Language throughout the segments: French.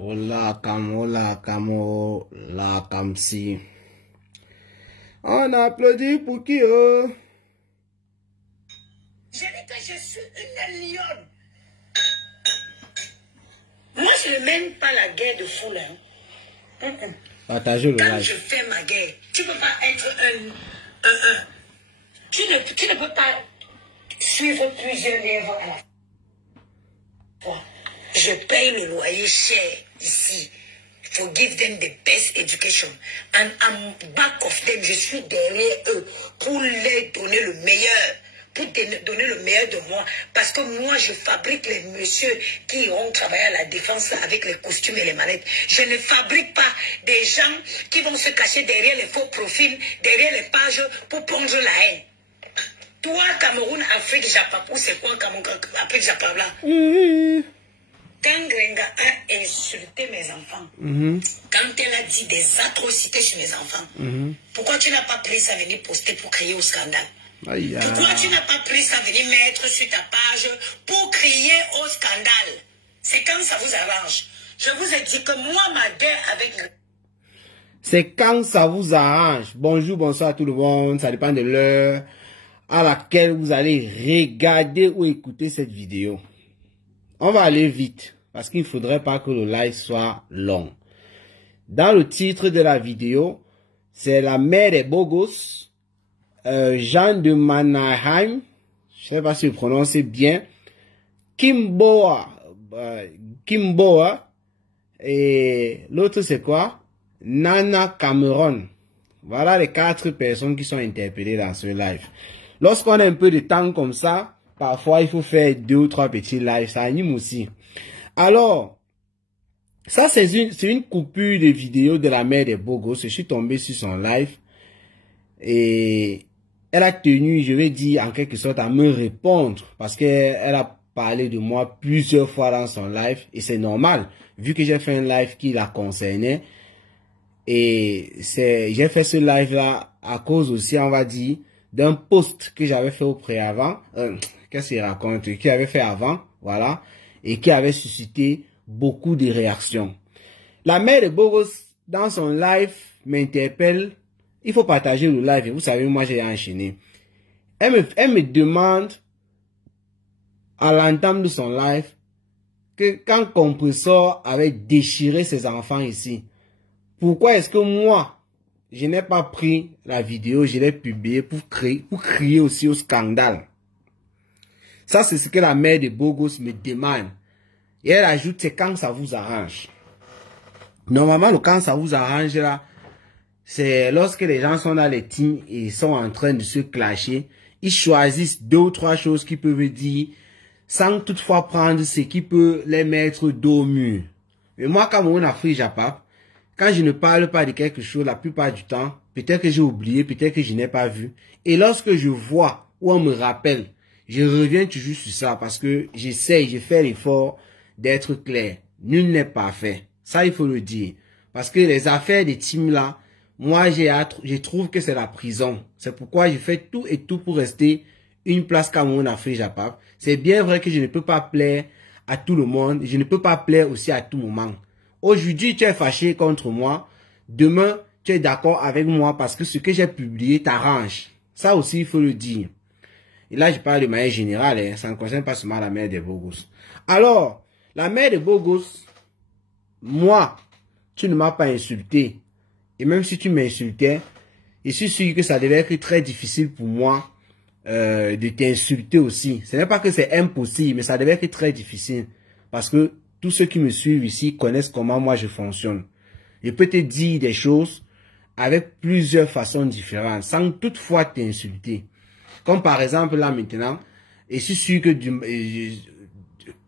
Hola, camo, la camsi. On applaudit pour qui, oh? Je dis que je suis une lionne. Moi, je ne mène pas la guerre de foule. Partagez le Quand live. je fais ma guerre, tu ne peux pas être tu ne peux pas suivre plusieurs livres à la fois. Je paye le loyer cher ici. For give them the best education. And I'm back of them. Je suis derrière eux pour leur donner le meilleur. Pour donner le meilleur de moi. Parce que moi, je fabrique les messieurs qui iront travailler à la défense avec les costumes et les manettes. Je ne fabrique pas des gens qui vont se cacher derrière les faux profils, derrière les pages pour prendre la haine. Toi, Cameroun, Afrique, Japon, c'est quoi Cameroun, Afrique, Japon, là? Quand Grenga a insulté mes enfants, quand elle a dit des atrocités sur mes enfants, pourquoi tu n'as pas pris ça venir poster pour crier au scandale? Pourquoi tu n'as pas pris ça venir mettre sur ta page pour crier au scandale? C'est quand ça vous arrange. Je vous ai dit que moi, ma guerre avec... C'est quand ça vous arrange. Bonjour, bonsoir à tout le monde. Ça dépend de l'heure à laquelle vous allez regarder ou écouter cette vidéo. On va aller vite parce qu'il ne faudrait pas que le live soit long. Dans le titre de la vidéo, c'est la mère des beaux gosses, Jeanne de Mannheim, je ne sais pas si vous prononcez bien, Kimboa, et l'autre c'est quoi? Nana Cameron. Voilà les 4 personnes qui sont interpellées dans ce live. Lorsqu'on a un peu de temps comme ça, parfois, il faut faire 2 ou 3 petits lives. Ça anime aussi. Alors, ça, c'est une coupure de vidéo de la mère des beaux gosses. Je suis tombé sur son live. Et elle a tenu, je vais dire, en quelque sorte, à me répondre. Parce qu'elle a parlé de moi plusieurs fois dans son live. Et c'est normal, vu que j'ai fait un live qui la concernait. Et j'ai fait ce live-là à cause aussi, on va dire, d'un post que j'avais fait au préavant. Qu'est-ce qu'il raconte? Qui avait fait avant, voilà, et qui avait suscité beaucoup de réactions. La mère de Bogos, dans son live, m'interpelle. Il faut partager le live, et vous savez, moi j'ai enchaîné. Elle me demande, à l'entame de son live, que quand Compressor avait déchiré ses enfants ici, pourquoi est-ce que moi, je n'ai pas pris la vidéo, je l'ai publiée pour crier aussi au scandale? Ça, c'est ce que la mère de Bogos me demande. Et elle ajoute, c'est quand ça vous arrange. Normalement, le quand ça vous arrange, là, c'est lorsque les gens sont dans les teams et sont en train de se clasher. Ils choisissent 2 ou 3 choses qu'ils peuvent dire, sans toutefois prendre ce qui peut les mettre dos au mur. Mais moi, comme on a fait Japon, quand je ne parle pas de quelque chose, la plupart du temps, peut-être que j'ai oublié, peut-être que je n'ai pas vu. Et lorsque je vois ou on me rappelle, je reviens toujours sur ça parce que j'essaye, je fais l'effort d'être clair. Nul n'est parfait. Ça, il faut le dire. Parce que les affaires des teams là, moi, je trouve que c'est la prison. C'est pourquoi je fais tout et tout pour rester une place Cameroun, Afrique, Japon. C'est bien vrai que je ne peux pas plaire à tout le monde. Je ne peux pas plaire aussi à tout moment. Aujourd'hui, tu es fâché contre moi. Demain, tu es d'accord avec moi parce que ce que j'ai publié t'arrange. Ça aussi, il faut le dire. Et là, je parle de manière générale. Hein. Ça ne concerne pas seulement la mère des beaux gosses. Alors, la mère des beaux gosses, moi, tu ne m'as pas insulté. Et même si tu m'insultais, je suis sûr que ça devait être très difficile pour moi de t'insulter aussi. Ce n'est pas que c'est impossible, mais ça devait être très difficile. Parce que tous ceux qui me suivent ici connaissent comment moi je fonctionne. Je peux te dire des choses avec plusieurs façons différentes, sans toutefois t'insulter. Comme par exemple là maintenant, et je suis sûr que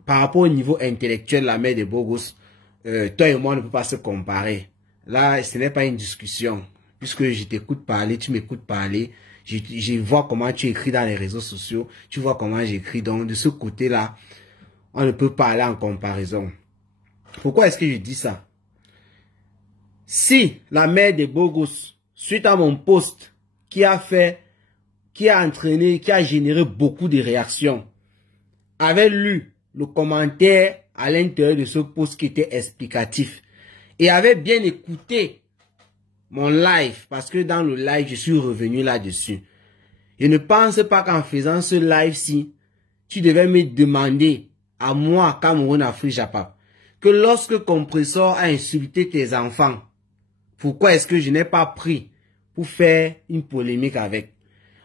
par rapport au niveau intellectuel, la mère des beaux gosses, toi et moi ne peut pas se comparer. Là, ce n'est pas une discussion. Puisque je t'écoute parler, tu m'écoutes parler, je vois comment tu écris dans les réseaux sociaux, tu vois comment j'écris. Donc de ce côté-là, on ne peut pas aller en comparaison. Pourquoi est-ce que je dis ça? Si la mère des beaux gosses, suite à mon post, qui a entraîné, qui a généré beaucoup de réactions, avait lu le commentaire à l'intérieur de ce post qui était explicatif et avait bien écouté mon live, parce que dans le live, je suis revenu là-dessus. Je ne pense pas qu'en faisant ce live-ci, tu devais me demander, à moi, Cameroun Afrique Japap, que lorsque Compressor a insulté tes enfants, pourquoi est-ce que je n'ai pas pris pour faire une polémique avec?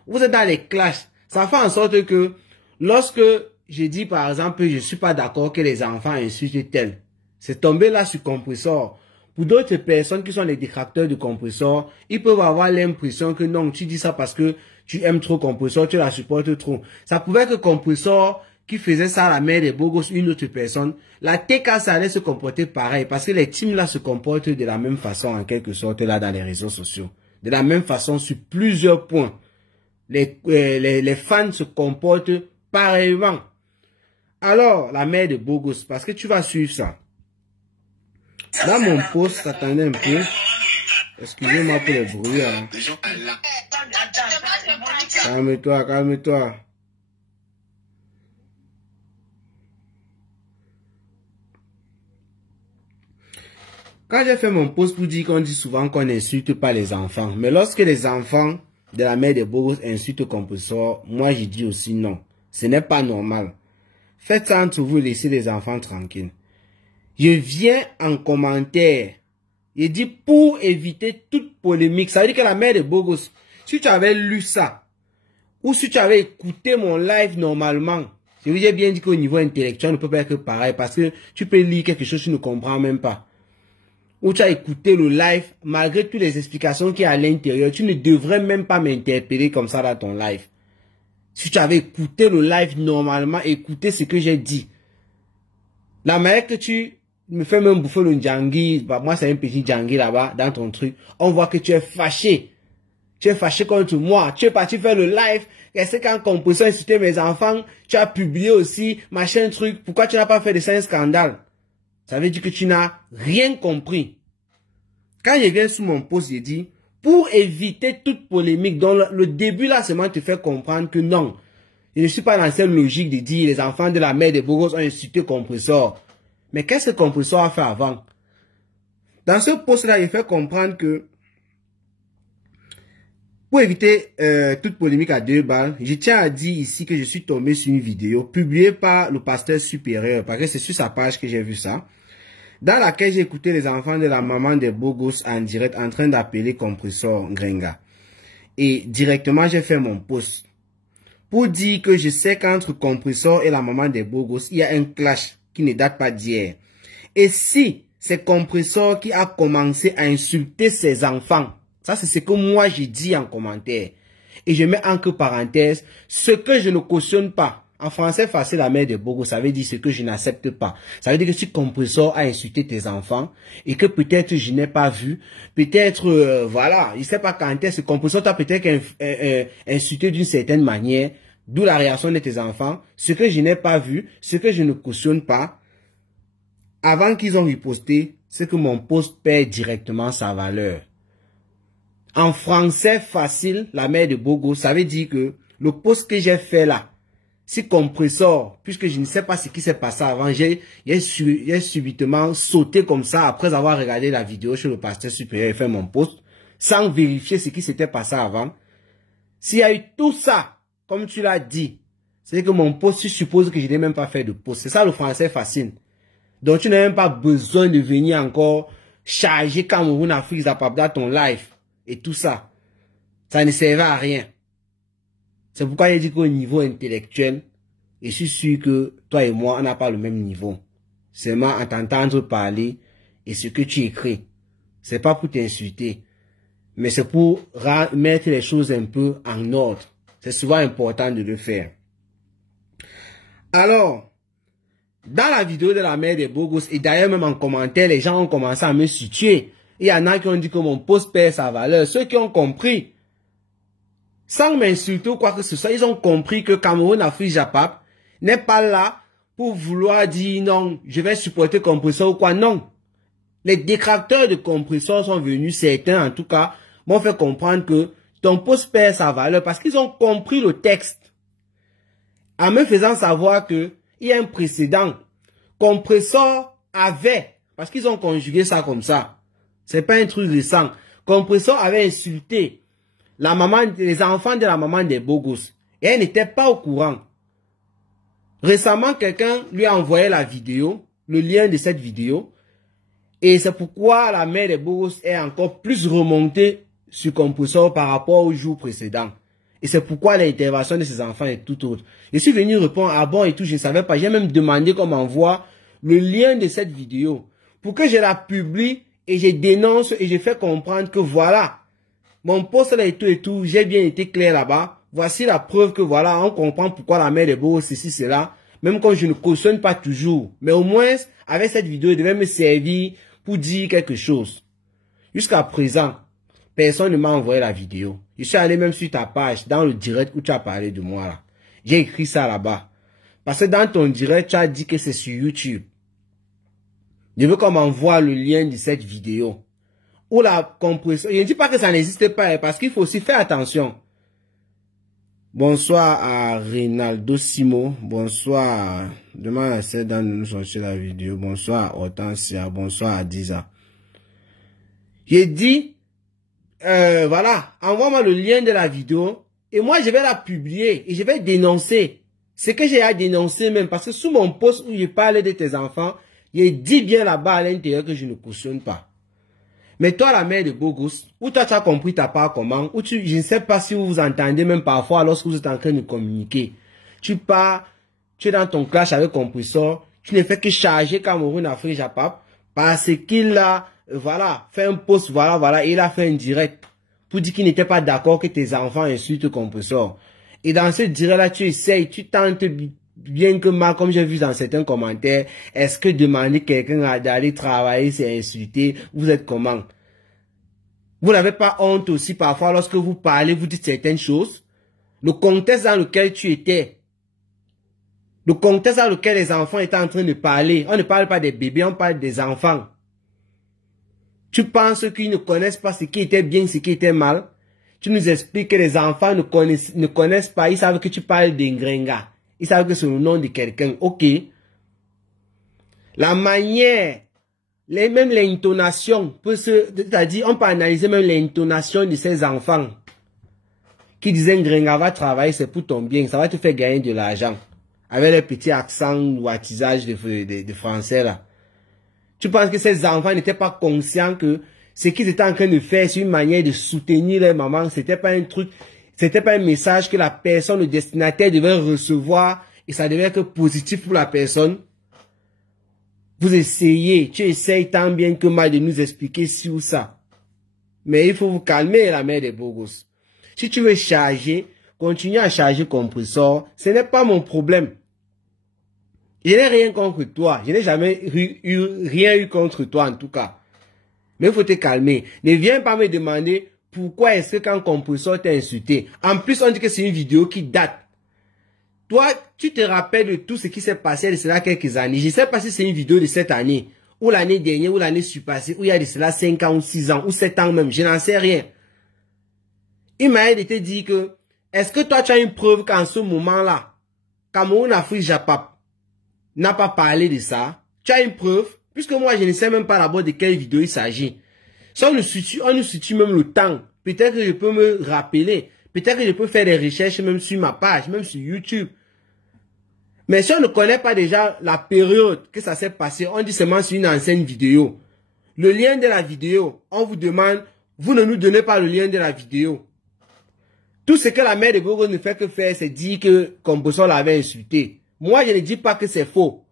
Vous êtes dans les clashs. Ça fait en sorte que lorsque je dis par exemple je ne suis pas d'accord que les enfants insultent tel, c'est tombé là sur Compressor. Pour d'autres personnes qui sont les détracteurs du Compressor, ils peuvent avoir l'impression que non, tu dis ça parce que tu aimes trop Compressor, tu la supportes trop. Ça pouvait être Compressor qui faisait ça à la mère des beaux gosses, une autre personne. La TK, ça allait se comporter pareil, parce que les teams là se comportent de la même façon en quelque sorte là dans les réseaux sociaux. De la même façon sur plusieurs points. Les fans se comportent pareillement. Alors, la mère de beaux gosses, parce que tu vas suivre ça. Dans mon post, attendez un peu. Excusez-moi pour les bruits. Hein. Calme-toi, calme-toi. Quand j'ai fait mon post pour dire qu'on dit souvent qu'on n'insulte pas les enfants, mais lorsque les enfants de la mère des beaux gosses insultent Compressor, moi je dis aussi non. Ce n'est pas normal. Faites ça entre vous et laissez les enfants tranquilles. Je viens en commentaire. Je dis pour éviter toute polémique. Ça veut dire que la mère des beaux gosses, si tu avais lu ça, ou si tu avais écouté mon live normalement, je vous ai bien dit qu'au niveau intellectuel, on ne peut pas être pareil, parce que tu peux lire quelque chose que tu ne comprends même pas. Ou tu as écouté le live, malgré toutes les explications qu'il y a à l'intérieur, tu ne devrais même pas m'interpeller comme ça dans ton live. Si tu avais écouté le live normalement, écoutez ce que j'ai dit. La manière que tu me fais même bouffer le Djangui, bah moi c'est un petit Djangui là-bas, dans ton truc, on voit que tu es fâché. Tu es fâché contre moi. Tu es parti faire le live. Et c'est quand Compressor insultait mes enfants, tu as publié aussi, machin truc. Pourquoi tu n'as pas fait de ça un scandale? Ça veut dire que tu n'as rien compris. Quand je viens sous mon post, je dis, pour éviter toute polémique, dans le début là seulement te fait comprendre que non, je ne suis pas dans cette logique de dire les enfants de la mère des beaux gosses ont insulté Compressor. Mais qu'est-ce que Compressor a fait avant? Dans ce post là, il fait comprendre que pour éviter toute polémique à 2 balles, je tiens à dire ici que je suis tombé sur une vidéo publiée par le pasteur supérieur, parce que c'est sur sa page que j'ai vu ça, dans laquelle j'ai écouté les enfants de la maman des beaux gosses en direct en train d'appeler Compressor Gringa. Et directement, j'ai fait mon post pour dire que je sais qu'entre Compressor et la maman des beaux gosses, il y a un clash qui ne date pas d'hier. Et si c'est Compressor qui a commencé à insulter ses enfants, ça c'est ce que moi j'ai dit en commentaire. Et je mets entre parenthèses ce que je ne cautionne pas. En français facile, la mère de Bogo, ça veut dire ce que je n'accepte pas. Ça veut dire que si Compressor a insulté tes enfants et que peut-être je n'ai pas vu, peut-être, voilà, il ne sait pas quand est-ce que Compressor t'a peut-être insulté d'une certaine manière, d'où la réaction de tes enfants, ce que je n'ai pas vu, ce que je ne cautionne pas, avant qu'ils ont riposté, c'est que mon post perd directement sa valeur. En français facile, la mère de Bogo, ça veut dire que le post que j'ai fait là, si Compressor, puisque je ne sais pas ce qui s'est passé avant, j'ai subitement sauté comme ça après avoir regardé la vidéo sur le pasteur supérieur et fait mon post, sans vérifier ce qui s'était passé avant. S'il y a eu tout ça, comme tu l'as dit, c'est que mon post, tu supposes que je n'ai même pas fait de post. C'est ça le français facile. Donc tu n'as même pas besoin de venir encore charger Cameroun Afrique Japap dans ton live et tout ça. Ça ne servait à rien. C'est pourquoi j'ai dit qu'au niveau intellectuel, je suis sûr que toi et moi, on n'a pas le même niveau. Seulement à t'entendre parler et ce que tu écris. C'est pas pour t'insulter, mais c'est pour mettre les choses un peu en ordre. C'est souvent important de le faire. Alors, dans la vidéo de la mère des beaux gosses, et d'ailleurs même en commentaire, les gens ont commencé à me situer. Il y en a qui ont dit que mon post perd sa valeur. Ceux qui ont compris, sans m'insulter ou quoi que ce soit, ils ont compris que Cameroun Afrique Japap n'est pas là pour vouloir dire non, je vais supporter Compressor ou quoi. Non. Les détracteurs de Compressor sont venus, certains en tout cas, m'ont fait comprendre que ton post perd sa valeur parce qu'ils ont compris le texte. En me faisant savoir que il y a un précédent. Compressor avait, parce qu'ils ont conjugué ça comme ça. C'est pas un truc récent. Compressor avait insulté la maman, les enfants de la maman des beaux gosses. Et elle n'était pas au courant. Récemment, quelqu'un lui a envoyé la vidéo, le lien de cette vidéo. Et c'est pourquoi la mère des beaux gosses est encore plus remontée sur Compressor par rapport au jour précédent. Et c'est pourquoi l'intervention de ces enfants est tout autre. Je suis venu répondre à bon et tout, je ne savais pas. J'ai même demandé qu'on m'envoie le lien de cette vidéo pour que je la publie et je dénonce et je fais comprendre que voilà, mon poste là et tout, j'ai bien été clair là-bas. Voici la preuve que voilà, on comprend pourquoi la mère des beaux ceci, cela. Même quand je ne cautionne pas toujours. Mais au moins, avec cette vidéo, il devait me servir pour dire quelque chose. Jusqu'à présent, personne ne m'a envoyé la vidéo. Je suis allé même sur ta page, dans le direct où tu as parlé de moi là. J'ai écrit ça là-bas. Parce que dans ton direct, tu as dit que c'est sur YouTube. Je veux qu'on m'envoie le lien de cette vidéo. Ou la compression. Je ne dis pas que ça n'existe pas, parce qu'il faut aussi faire attention. Bonsoir à Rinaldo Simo. Bonsoir. Demain, c'est dans nous chercher la vidéo. Bonsoir à Hortensia. Bonsoir à Diza. J'ai dit, voilà, envoie-moi le lien de la vidéo. Et moi, je vais la publier. Et je vais dénoncer. Ce que j'ai à dénoncer même. Parce que sous mon post où je parle de tes enfants, je dis bien là-bas à l'intérieur que je ne cautionne pas. Mais toi, la mère de beaux gosses, où toi, tu as compris ta part comment, ou je ne sais pas si vous vous entendez même parfois lorsque vous êtes en train de communiquer. Tu pars, tu es dans ton clash avec Compressor, tu ne fais que charger Cameroun, Afrique, Japap, parce qu'il a, voilà, fait un post, voilà, et il a fait un direct, pour dire qu'il n'était pas d'accord que tes enfants insultent Compressor. Et dans ce direct-là, tu essayes, tu tentes bien que mal, comme j'ai vu dans certains commentaires, est-ce que demander quelqu'un d'aller travailler, c'est insulter, vous êtes comment? Vous n'avez pas honte aussi parfois lorsque vous parlez, vous dites certaines choses? Le contexte dans lequel tu étais, le contexte dans lequel les enfants étaient en train de parler, on ne parle pas des bébés, on parle des enfants. Tu penses qu'ils ne connaissent pas ce qui était bien, ce qui était mal? Tu nous expliques que les enfants ne connaissent pas, ils savent que tu parles d'Ingrenga. Ils savent que c'est le nom de quelqu'un. Ok. La manière, même l'intonation, c'est-à-dire, on peut analyser même l'intonation de ces enfants qui disaient Ngrenga va travailler, c'est pour ton bien, ça va te faire gagner de l'argent. Avec les petits accents ou attisages de français là. Tu penses que ces enfants n'étaient pas conscients que ce qu'ils étaient en train de faire, c'est une manière de soutenir les mamans, c'était pas un truc. C'était pas un message que la personne, le destinataire devait recevoir et ça devait être positif pour la personne. Vous essayez, tu essayes tant bien que mal de nous expliquer ci ou ça. Mais il faut vous calmer, la mère des beaux gosses. Si tu veux charger, continue à charger Compressor, ce n'est pas mon problème. Je n'ai rien contre toi, je n'ai jamais rien eu contre toi en tout cas. Mais il faut te calmer. Ne viens pas me demander pourquoi est-ce que quand Compressor t'a insulté. En plus, on dit que c'est une vidéo qui date. Toi, tu te rappelles de tout ce qui s'est passé de cela quelques années. Je ne sais pas si c'est une vidéo de cette année, ou l'année dernière, ou l'année surpassée, ou il y a de cela 5 ans, ou 6 ans, ou 7 ans même. Je n'en sais rien. Il m'a été dit que, est-ce que toi tu as une preuve qu'en ce moment-là, Cameroun, Afrique, Japap n'a pas parlé de ça? Tu as une preuve? Puisque moi, je ne sais même pas d'abord de quelle vidéo il s'agit. Si on nous situe même le temps, peut-être que je peux me rappeler. Peut-être que je peux faire des recherches même sur ma page, même sur YouTube. Mais si on ne connaît pas déjà la période que ça s'est passé, on dit seulement sur une ancienne vidéo. Le lien de la vidéo, on vous demande, vous ne nous donnez pas le lien de la vidéo. Tout ce que la mère de Gogo ne fait que faire, c'est dire que Compressor l'avait insulté. Moi, je ne dis pas que c'est faux.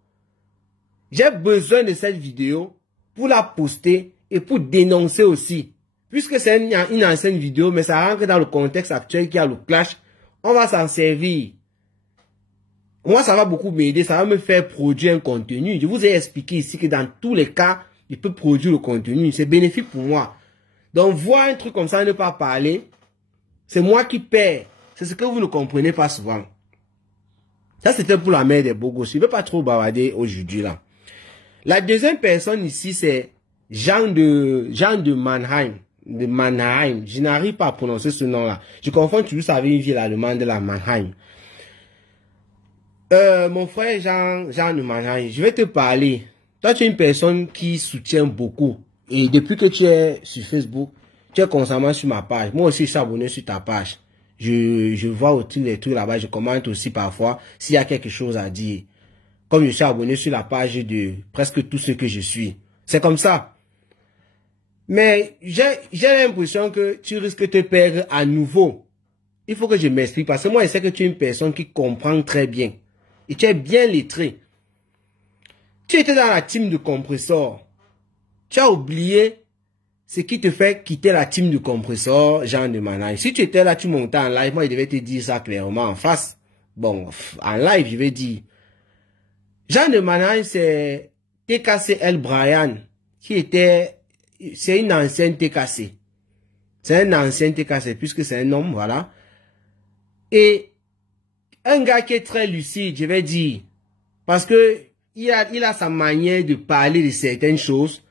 J'ai besoin de cette vidéo pour la poster et pour dénoncer aussi. Puisque c'est une ancienne vidéo, mais ça rentre dans le contexte actuel qui a le clash, on va s'en servir. Moi, ça va beaucoup m'aider, ça va me faire produire un contenu. Je vous ai expliqué ici que dans tous les cas, je peux produire le contenu. C'est bénéfique pour moi. Donc, voir un truc comme ça, ne pas parler, c'est moi qui perds. C'est ce que vous ne comprenez pas souvent. Ça, c'était pour la mère des beaux gosses. Je ne veux pas trop bavarder aujourd'hui là. La deuxième personne ici, c'est Jean de Mannheim. De Mannheim. Je n'arrive pas à prononcer ce nom-là. Je confonds toujours ça avec une ville allemande de la Mannheim. Mon frère Jean Numanaï, je vais te parler. Toi, tu es une personne qui soutient beaucoup. Et depuis que tu es sur Facebook, tu es constamment sur ma page. Moi aussi, je suis abonné sur ta page. Je vois aussi les trucs là-bas. Je commente aussi parfois s'il y a quelque chose à dire. Comme je suis abonné sur la page de presque tout ce que je suis. C'est comme ça. Mais j'ai l'impression que tu risques de te perdre à nouveau. Il faut que je m'explique parce que moi, je sais que tu es une personne qui comprend très bien. Et tu es bien lettré. Tu étais dans la team de compresseur. Tu as oublié ce qui te fait quitter la team de compresseur, Jean Numanaï. Si tu étais là, tu montais en live, moi, je devais te dire ça clairement en face. Bon, en live, je vais dire. Jean Numanaï, c'est TKCL Brian, qui était, c'est une ancienne TKC. C'est un ancien TKC, puisque c'est un homme, voilà. Et un gars qui est très lucide, je vais dire, parce que il a sa manière de parler de certaines choses.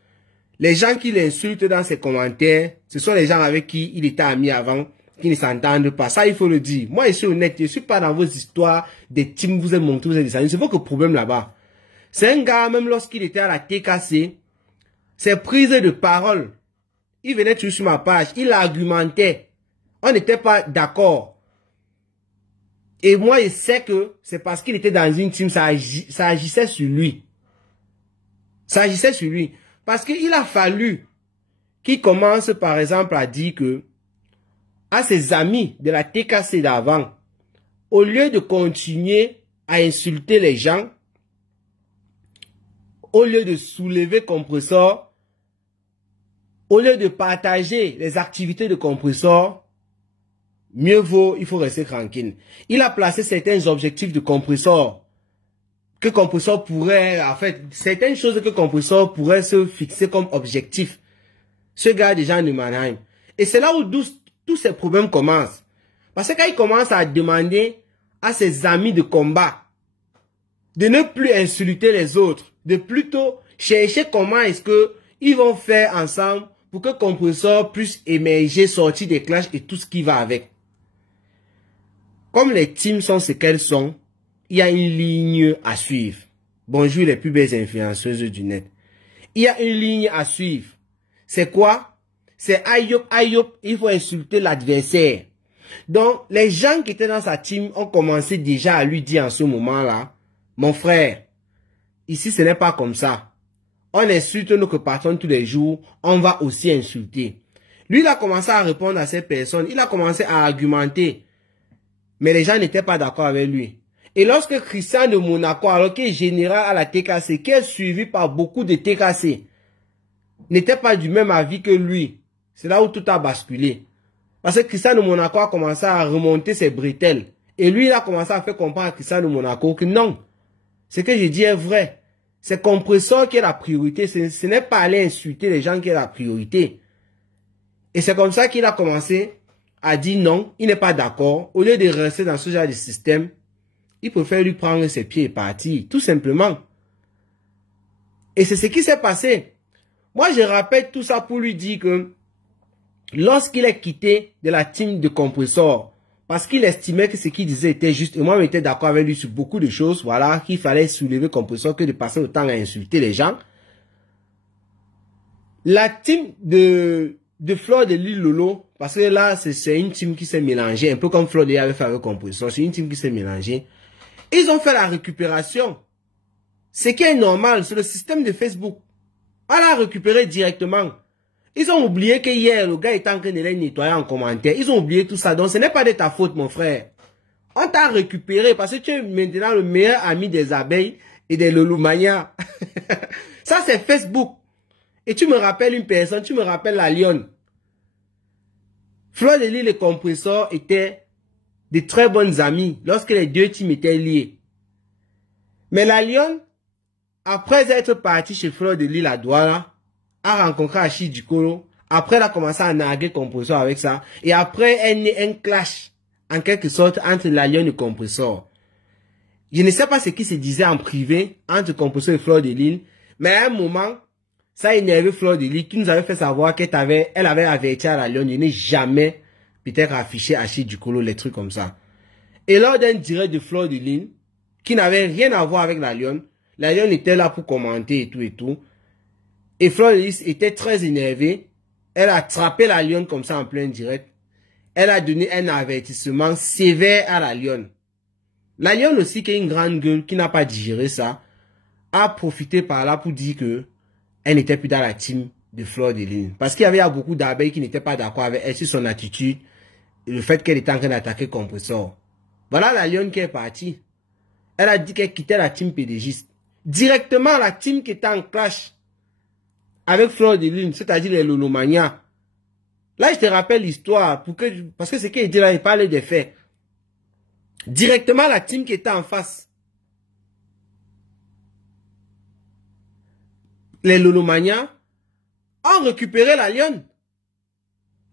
Les gens qui l'insultent dans ses commentaires, ce sont les gens avec qui il était ami avant, qui ne s'entendent pas. Ça, il faut le dire. Moi, je suis honnête, je ne suis pas dans vos histoires des teams, vous êtes montés, vous êtes descendus. C'est votre problème là-bas. C'est un gars, même lorsqu'il était à la TKC, ses prises de parole, il venait toujours sur ma page, il argumentait. On n'était pas d'accord. Et moi, je sais que c'est parce qu'il était dans une team, ça agissait sur lui. Ça agissait sur lui. Parce qu'il a fallu qu'il commence, par exemple, à dire que à ses amis de la TKC d'avant, au lieu de continuer à insulter les gens, au lieu de soulever compresseur, au lieu de partager les activités de compresseur, mieux vaut, il faut rester tranquille. Il a placé certains objectifs de compresseur que compresseur pourrait, en fait, certaines choses que compresseur pourrait se fixer comme objectif. Ce gars de Jean Numanaï. Et c'est là où tous ces problèmes commencent. Parce que quand il commence à demander à ses amis de combat de ne plus insulter les autres, de plutôt chercher comment est-ce que ils vont faire ensemble pour que compresseur puisse émerger, sortir des clashs et tout ce qui va avec. Comme les teams sont ce qu'elles sont, il y a une ligne à suivre. Bonjour les plus belles influenceuses du net. Il y a une ligne à suivre. C'est quoi? C'est aïop, il faut insulter l'adversaire. Donc, les gens qui étaient dans sa team ont commencé déjà à lui dire en ce moment-là, mon frère, ici ce n'est pas comme ça. On insulte notre patron tous les jours, on va aussi insulter. Lui, il a commencé à répondre à ces personnes, il a commencé à argumenter. Mais les gens n'étaient pas d'accord avec lui. Et lorsque Christian de Monaco, alors qu'il est général à la TKC, qui est suivi par beaucoup de TKC, n'était pas du même avis que lui, c'est là où tout a basculé. Parce que Christian de Monaco a commencé à remonter ses bretelles. Et lui, il a commencé à faire comprendre à Christian de Monaco que non, ce que je dis est vrai. C'est compresseur qui est la priorité. Ce n'est pas aller insulter les gens qui est la priorité. Et c'est comme ça qu'il a commencé à dire non, il n'est pas d'accord. Au lieu de rester dans ce genre de système, il préfère lui prendre ses pieds et partir, tout simplement. Et c'est ce qui s'est passé. Moi, je rappelle tout ça pour lui dire que lorsqu'il est quitté de la team de compresseur, parce qu'il estimait que ce qu'il disait était juste, et moi j'étais d'accord avec lui sur beaucoup de choses, voilà, qu'il fallait soulever compresseur que de passer autant à insulter les gens. La team de Fleur de l'île Lolo, parce que là, c'est une team qui s'est mélangée, un peu comme Fleur de l'île avait fait avec compresseur, c'est une team qui s'est mélangée. Ils ont fait la récupération. Ce qui est normal, c'est le système de Facebook. On l'a récupéré directement. Ils ont oublié que hier, le gars était en train de les nettoyer en commentaire. Ils ont oublié tout ça. Donc, ce n'est pas de ta faute, mon frère. On t'a récupéré parce que tu es maintenant le meilleur ami des abeilles et des louloumanias. Ça, c'est Facebook. Et tu me rappelles une personne, tu me rappelles la lionne. Fleur de l'île et compresseur étaient de très bonnes amies lorsque les deux teams étaient liés. Mais la lionne, après être partie chez Fleur de l'île à Douala, a rencontré Achille Dukolo. Après, elle a commencé à narguer compresseur avec ça. Et après, elle naît un clash, en quelque sorte, entre la lionne et compresseur. Je ne sais pas ce qui se disait en privé entre compresseur et Fleur de l'île. Mais à un moment, ça a énervé Fleur de l'île qui nous avait fait savoir qu'elle avait averti à la lionne de ne jamais peut-être afficher Achille Dukolo, les trucs comme ça. Et lors d'un direct de Fleur de l'île, qui n'avait rien à voir avec la lionne. La lionne était là pour commenter et tout et tout. Et Fleur de Lys était très énervée. Elle a attrapé la lionne comme ça en plein direct. Elle a donné un avertissement sévère à la lionne. La lionne aussi, qui a une grande gueule, qui n'a pas digéré ça, a profité par là pour dire que elle n'était plus dans la team de Fleur de Lys. Parce qu'il y avait beaucoup d'abeilles qui n'étaient pas d'accord avec elle sur son attitude et le fait qu'elle était en train d'attaquer Compressor. Voilà la lionne qui est partie. Elle a dit qu'elle quittait la team PDGiste. Directement la team qui était en clash avec Fleur de Lys, c'est-à-dire les Lolomania. Là, je te rappelle l'histoire, parce que ce qu'il dit là, il parlait des faits. Directement la team qui était en face. Les Lolomania ont récupéré la lionne.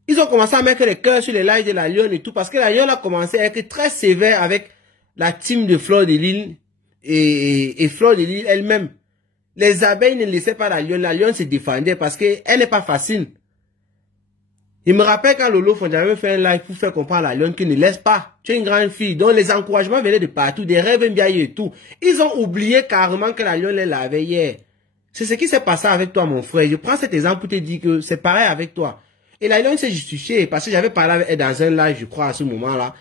Ils ont commencé à mettre les cœurs sur les lives de la lionne et tout, parce que la lionne a commencé à être très sévère avec la team de Fleur de Lys et Fleur de Lys elle-même. Les abeilles ne laissaient pas la lionne se défendait parce qu'elle n'est pas facile. Il me rappelle quand Lolo Fondiamen fait un live pour faire comprendre à la lionne qu'il ne laisse pas. Tu es une grande fille, donc les encouragements venaient de partout, des rêves bien et tout. Ils ont oublié carrément que la lionne les lavait hier. C'est ce qui s'est passé avec toi, mon frère. Je prends cet exemple pour te dire que c'est pareil avec toi. Et la lionne s'est justifiée parce que j'avais parlé avec elle dans un live, je crois, à ce moment-là.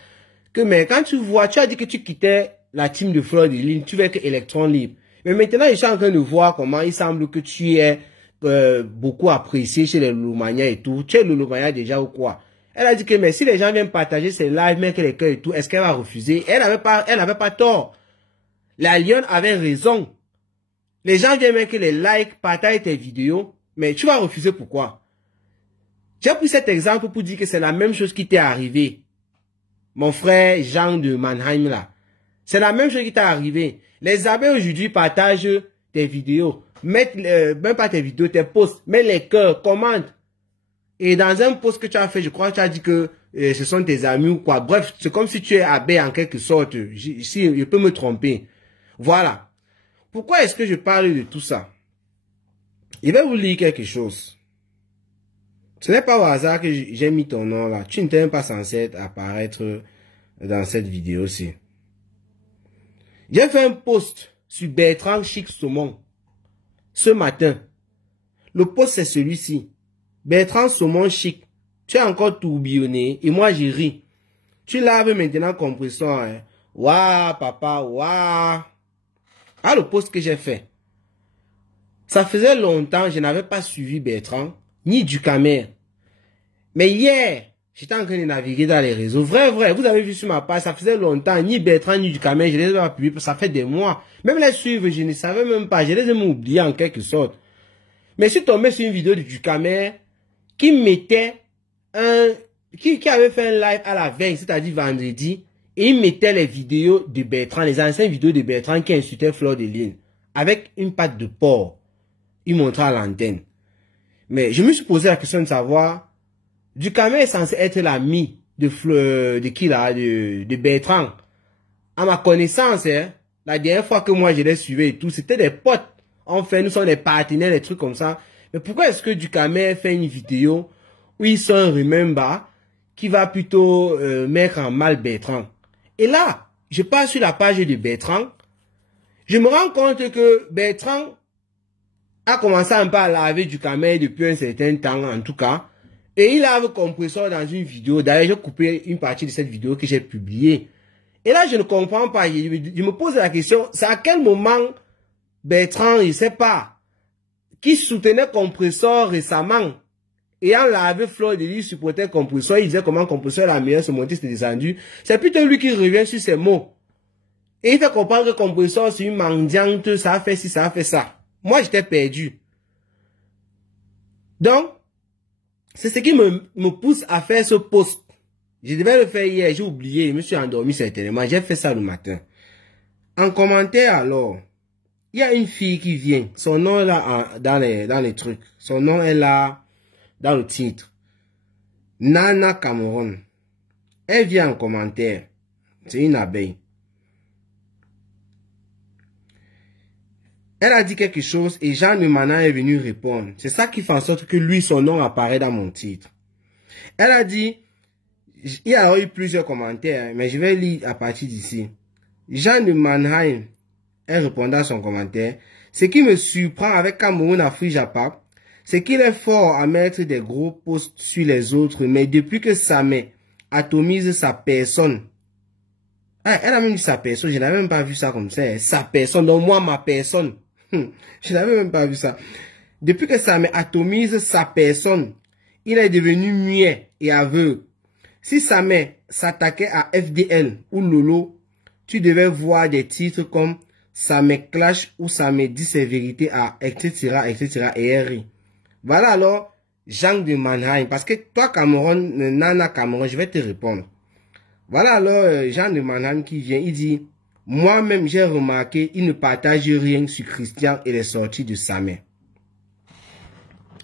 Que mais quand tu vois, tu as dit que tu quittais la team de Fleur de Lys, tu veux que Electron libre. Mais maintenant, je suis en train de voir comment il semble que tu es beaucoup apprécié chez les Lolomania et tout. Tu es Lolomania déjà ou quoi? Elle a dit que mais si les gens viennent partager ses lives, mettre les cœurs et tout, est-ce qu'elle va refuser? Elle n'avait pas tort. La lionne avait raison. Les gens viennent mettre les likes, partager tes vidéos, mais tu vas refuser pourquoi? J'ai pris cet exemple pour dire que c'est la même chose qui t'est arrivé. Mon frère Jean de Mannheim là. C'est la même chose qui t'est arrivé. Les abeilles aujourd'hui partagent tes vidéos. Mettent, même pas tes vidéos, tes posts. Mets les cœurs, commentent. Et dans un post que tu as fait, je crois que tu as dit que ce sont tes amis ou quoi. Bref, c'est comme si tu es abeille en quelque sorte. Si je peux me tromper. Voilà. Pourquoi est-ce que je parle de tout ça? Je vais vous lire quelque chose. Ce n'est pas au hasard que j'ai mis ton nom là. Tu n'étais même pas censé apparaître dans cette vidéo-ci. J'ai fait un post sur Bertrand Chic Saumon ce matin. Le post c'est celui-ci. Bertrand Saumon Chic. Tu es encore tourbillonné et moi j'ai ri. Tu laves maintenant Compressor. Hein. Waouh papa, waouh. Ah le post que j'ai fait. Ça faisait longtemps je n'avais pas suivi Bertrand ni Ducamer. Mais hier, j'étais en train de naviguer dans les réseaux. Vrai, vous avez vu sur ma page, ça faisait longtemps, ni Bertrand, ni Ducamer, je les ai pas publiés, ça fait des mois. Même les suivre, je ne savais même pas, je les ai même oubliés en quelque sorte. Mais je suis tombé sur une vidéo de Ducamer qui mettait qui avait fait un live à la veille, c'est-à-dire vendredi, et il mettait les vidéos de Bertrand, les anciennes vidéos de Bertrand qui insultaient Fleur de Lys, avec une patte de porc. Il montrait à l'antenne. Mais je me suis posé la question de savoir, Ducamer est censé être l'ami de Bertrand. À ma connaissance, hein, la dernière fois que moi je les suivais et tout, c'était des potes. Enfin, nous sommes des partenaires, des trucs comme ça. Mais pourquoi est-ce que Ducamer fait une vidéo où il sort un remember qui va plutôt mettre en mal Bertrand? Et là, je passe sur la page de Bertrand. Je me rends compte que Bertrand a commencé un peu à laver Ducamer depuis un certain temps, en tout cas. Et il lave Compressor dans une vidéo. D'ailleurs, j'ai coupé une partie de cette vidéo que j'ai publiée. Et là, je ne comprends pas. Je me pose la question, c'est à quel moment Bertrand, il ne sait pas, qui soutenait Compressor récemment, ayant lavé Fleur de Lys, supportait Compressor, il disait comment Compressor est la meilleure, ce montiste descendu. C'est plutôt lui qui revient sur ces mots. Et il fait comprendre que Compressor, c'est une mendiante, ça a fait ci, ça a fait ça. Moi, j'étais perdu. Donc, c'est ce qui me pousse à faire ce post. Je devais le faire hier, j'ai oublié, je me suis endormi certainement. J'ai fait ça le matin. En commentaire alors, il y a une fille qui vient. Son nom est là dans les trucs. Son nom est là dans le titre. Nana Cameron. Elle vient en commentaire. C'est une abeille. Elle a dit quelque chose et Jean de Mana est venu répondre. C'est ça qui fait en sorte que lui, son nom apparaît dans mon titre. Elle a dit, il y a eu plusieurs commentaires, mais je vais lire à partir d'ici. Jean de Mannheim est répondant à son commentaire. Ce qui me surprend avec Cameroun Afrique Japa, c'est qu'il est fort à mettre des gros posts sur les autres, mais depuis que Samé atomise sa personne. Ah, elle a même dit sa personne, je n'avais même pas vu ça comme ça. Sa personne, donc moi, ma personne. Je n'avais même pas vu ça. Depuis que Samé atomise sa personne, il est devenu muet et aveugle. Si Samé s'attaquait à FDL ou Lolo, tu devais voir des titres comme Samé clash ou Samé dit ses vérités à etc. etc. et RI. Voilà alors Jean de Mannheim. Parce que toi Cameroun, Nana Cameroun, je vais te répondre. Voilà alors Jean de Mannheim qui vient, il dit, moi-même j'ai remarqué, il ne partage rien sur Christian et les sorties de Samé.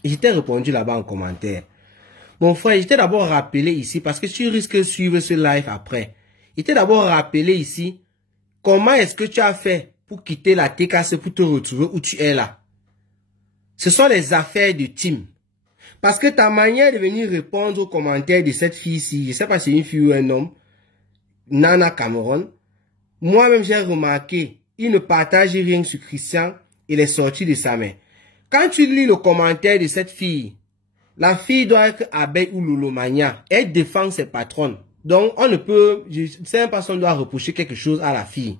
Et je t'ai répondu là-bas en commentaire. Mon frère, je t'ai d'abord rappelé ici, parce que tu risques de suivre ce live après. Je t'ai d'abord rappelé ici, comment est-ce que tu as fait pour quitter la TKC pour te retrouver où tu es là. Ce sont les affaires de team. Parce que ta manière de venir répondre aux commentaires de cette fille-ci, je ne sais pas si c'est une fille ou un homme, Nana Cameroun, moi-même j'ai remarqué, il ne partage rien sur Christian et les sorties de sa main. Quand tu lis le commentaire de cette fille, la fille doit être abeille ou loulomania. Elle défend ses patronnes. Donc, on ne peut, c'est une personne doit reprocher quelque chose à la fille.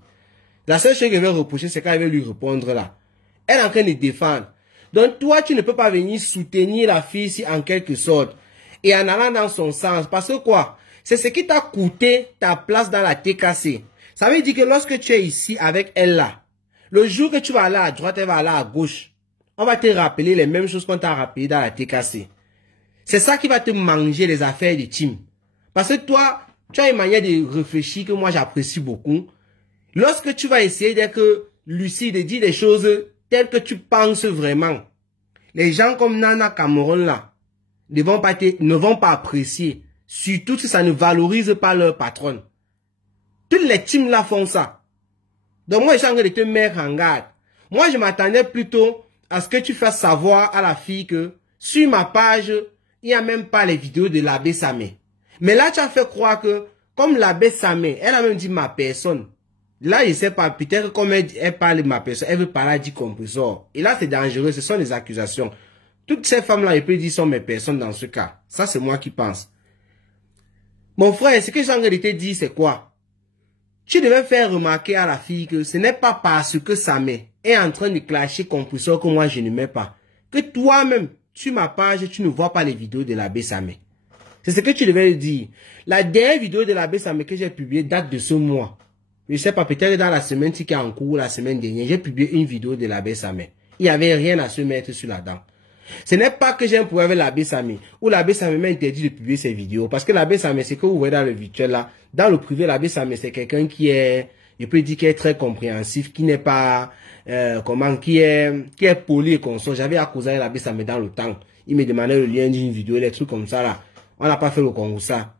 La seule chose qu'elle veut reprocher, c'est qu'elle veut lui répondre là. Elle est en train de défendre. Donc, toi, tu ne peux pas venir soutenir la fille si en quelque sorte. Et en allant dans son sens. Parce que quoi? C'est ce qui t'a coûté ta place dans la TKC. Ça veut dire que lorsque tu es ici avec elle là, le jour que tu vas aller à droite, elle va aller à gauche. On va te rappeler les mêmes choses qu'on t'a rappelé dans la TKC. C'est ça qui va te manger les affaires de team. Parce que toi, tu as une manière de réfléchir que moi j'apprécie beaucoup. Lorsque tu vas essayer d'être lucide et dire des choses telles que tu penses vraiment, les gens comme Nana Cameroun là ne vont pas apprécier. Surtout si ça ne valorise pas leur patronne. Toutes les teams là font ça. Donc moi, je suis en train de te mettre en garde. Moi, je m'attendais plutôt à ce que tu fasses savoir à la fille que sur ma page, il n'y a même pas les vidéos de l'abbé Samé. Mais là, tu as fait croire que, comme l'abbé Samé, elle a même dit ma personne. Là, je ne sais pas, peut-être comme elle parle de ma personne, elle veut parler du compresseur. Et là, c'est dangereux, ce sont des accusations. Toutes ces femmes-là, je peux dire, sont mes personnes dans ce cas. Ça, c'est moi qui pense. Mon frère, ce que j'ai envie de te dire, c'est quoi? Tu devais faire remarquer à la fille que ce n'est pas parce que Samé est en train de clasher compresseur que moi, je ne mets pas. Que toi-même, sur ma page, tu ne vois pas les vidéos de l'abbé Samé. C'est ce que tu devais dire. La dernière vidéo de l'abbé Samé que j'ai publiée date de ce mois. Je ne sais pas, peut-être dans la semaine qui est en cours, la semaine dernière, j'ai publié une vidéo de l'abbé Samé. Il n'y avait rien à se mettre sur la dent. Ce n'est pas que j'ai un problème avec l'abbé Samé, ou l'abbé Samé m'a interdit de publier ses vidéos. Parce que l'abbé Samé, c'est que vous voyez dans le virtuel là, dans le privé, l'abbé Samé, c'est quelqu'un qui est, je peux dire, qui est très compréhensif, qui n'est pas, qui est poli et consort. J'avais accusé l'abbé Samé dans le temps. Il me demandait le lien d'une vidéo, les trucs comme ça là. On n'a pas fait le concours ça.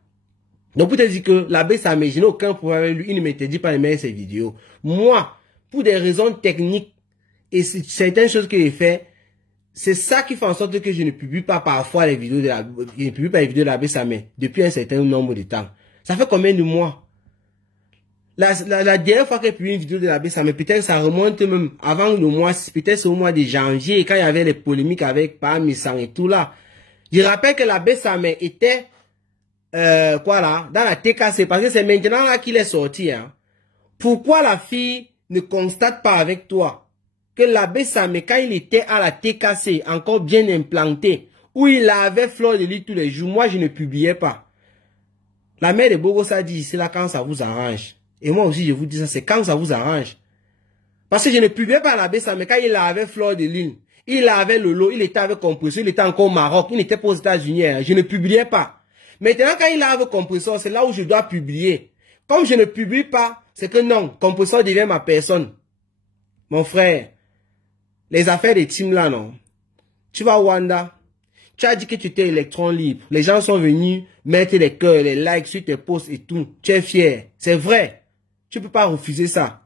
Donc pour te dire que l'abbé Samé, je n'ai aucun problème avec lui, il ne m'interdit pas de mettre ses vidéos. Moi, pour des raisons techniques, et certaines choses que j'ai fait, c'est ça qui fait en sorte que je ne publie pas parfois les vidéos de l'abbé Samé depuis un certain nombre de temps. Ça fait combien de mois? La dernière fois que j'ai publié une vidéo de l'abbé Samé, peut-être ça remonte même avant le mois, peut-être c'est au mois de janvier, quand il y avait les polémiques avec Parmesan et tout là. Je rappelle que l'abbé Samé était, quoi là, dans la TKC, parce que c'est maintenant là qu'il est sorti, hein. Pourquoi la fille ne constate pas avec toi que l'abbé Samé, quand il était à la TKC, encore bien implanté, où il avait fleur de lit tous les jours, moi je ne publiais pas. La mère de Bogosa dit, c'est là quand ça vous arrange. Et moi aussi je vous dis ça, c'est quand ça vous arrange. Parce que je ne publiais pas l'abbé Samé, quand il avait fleur de l'île, il avait Lolo, il était avec Compresseur, il était encore au Maroc, il n'était pas aux États-Unis, hein, je ne publiais pas. Maintenant quand il avait Compresseur, c'est là où je dois publier. Comme je ne publie pas, c'est que non, Compresseur devient ma personne. Mon frère, les affaires des teams là, non. Tu vas à Wanda, tu as dit que tu étais électron libre. Les gens sont venus mettre les cœurs, les likes sur tes posts et tout. Tu es fier. C'est vrai. Tu peux pas refuser ça.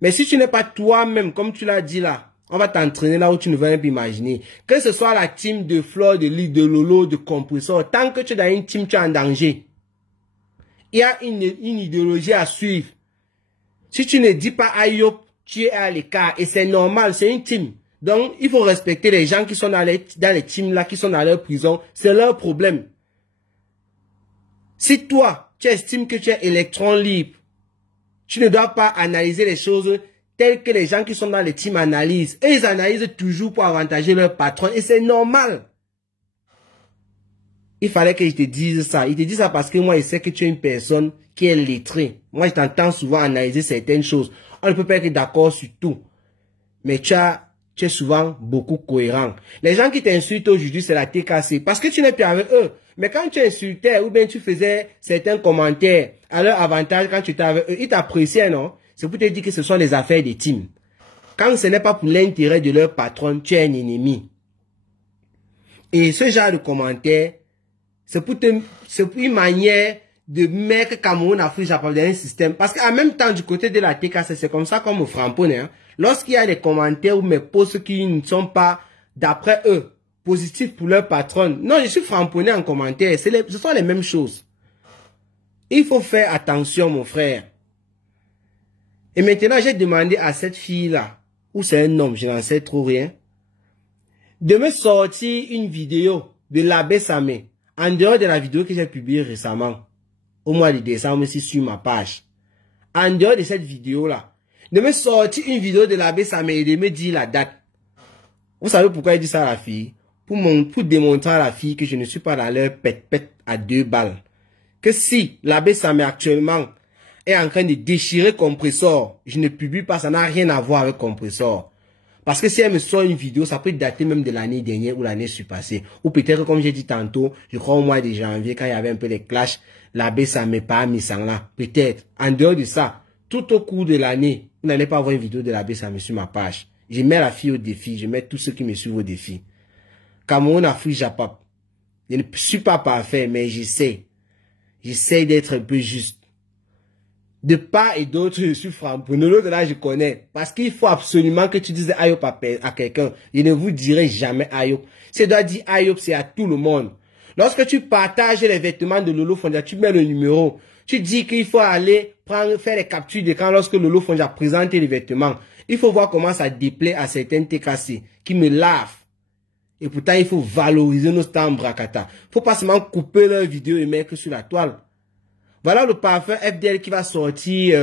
Mais si tu n'es pas toi-même, comme tu l'as dit là, on va t'entraîner là où tu ne vas même pas imaginer. Que ce soit la team de Fleur, de Lit, de Lolo, de Compresseur, tant que tu es dans une team, tu es en danger. Il y a une idéologie à suivre. Si tu ne dis pas Ayop, tu es à l'écart. Et c'est normal, c'est une team. Donc, il faut respecter les gens qui sont dans les teams là, qui sont dans leur prison. C'est leur problème. Si toi, tu estimes que tu es électron libre, tu ne dois pas analyser les choses telles que les gens qui sont dans les teams analysent. Et ils analysent toujours pour avantager leur patron. Et c'est normal. Il fallait que je te dise ça. Il te dit ça parce que moi, je sais que tu es une personne qui est lettrée. Moi, je t'entends souvent analyser certaines choses. On ne peut pas être d'accord sur tout. Mais tu es souvent beaucoup cohérent. Les gens qui t'insultent aujourd'hui, c'est la TKC. Parce que tu n'es plus avec eux. Mais quand tu insultais ou bien tu faisais certains commentaires à leur avantage quand tu étais avec eux, ils t'appréciaient, non? C'est pour te dire que ce sont les affaires des teams. Quand ce n'est pas pour l'intérêt de leur patron, tu es un ennemi. Et ce genre de commentaires, c'est pour une manière de mettre Cameroun, Afrique, Japon dans un système. Parce qu'en même temps, du côté de la TKC, c'est comme ça comme au Frampone. Hein. Lorsqu'il y a des commentaires ou mes posts qui ne sont pas, d'après eux, positifs pour leur patronne. Non, je suis framponné en commentaire. Ce sont les mêmes choses. Il faut faire attention, mon frère. Et maintenant, j'ai demandé à cette fille-là, ou c'est un homme, je n'en sais trop rien, de me sortir une vidéo de l'abbé Samé, en dehors de la vidéo que j'ai publiée récemment, au mois de décembre, ici sur ma page. En dehors de cette vidéo-là, de me sortir une vidéo de l'abbé Samé et de me dire la date. Vous savez pourquoi il dit ça à la fille? Pour démontrer à la fille que je ne suis pas dans leur pète-pète à 2 balles. Que si l'abbé Samé actuellement est en train de déchirer Compressor, je ne publie pas, ça n'a rien à voir avec Compressor. Parce que si elle me sort une vidéo, ça peut dater même de l'année dernière ou l'année surpassée. Ou peut-être, comme j'ai dit tantôt, je crois au mois de janvier, quand il y avait un peu les clashs, l'abbé Samé pas mis ça là. Peut-être. En dehors de ça, tout au cours de l'année, vous n'allez pas avoir une vidéo de l'abbé Samé sur ma page. Je mets la fille au défi, je mets tous ceux qui me suivent au défi. Cameroun, Afrique, Japon. Je ne suis pas parfait, mais j'essaie. J'essaie d'être un peu juste. De part et d'autre, je suis framponné. L'autre là, je connais. Parce qu'il faut absolument que tu dises Ayop à quelqu'un. Je ne vous dirai jamais Ayop. Si je dois dire Ayop, c'est à tout le monde. Lorsque tu partages les vêtements de Lolo Fondia, tu mets le numéro. Tu dis qu'il faut aller faire les captures d'écran lorsque Lolo Fondia présente les vêtements. Il faut voir comment ça déplaît à certains TKC qui me lavent. Et pourtant, il faut valoriser nos stands Brakata. Faut pas seulement couper leurs vidéos et mettre sur la toile. Voilà le parfum FDL qui va sortir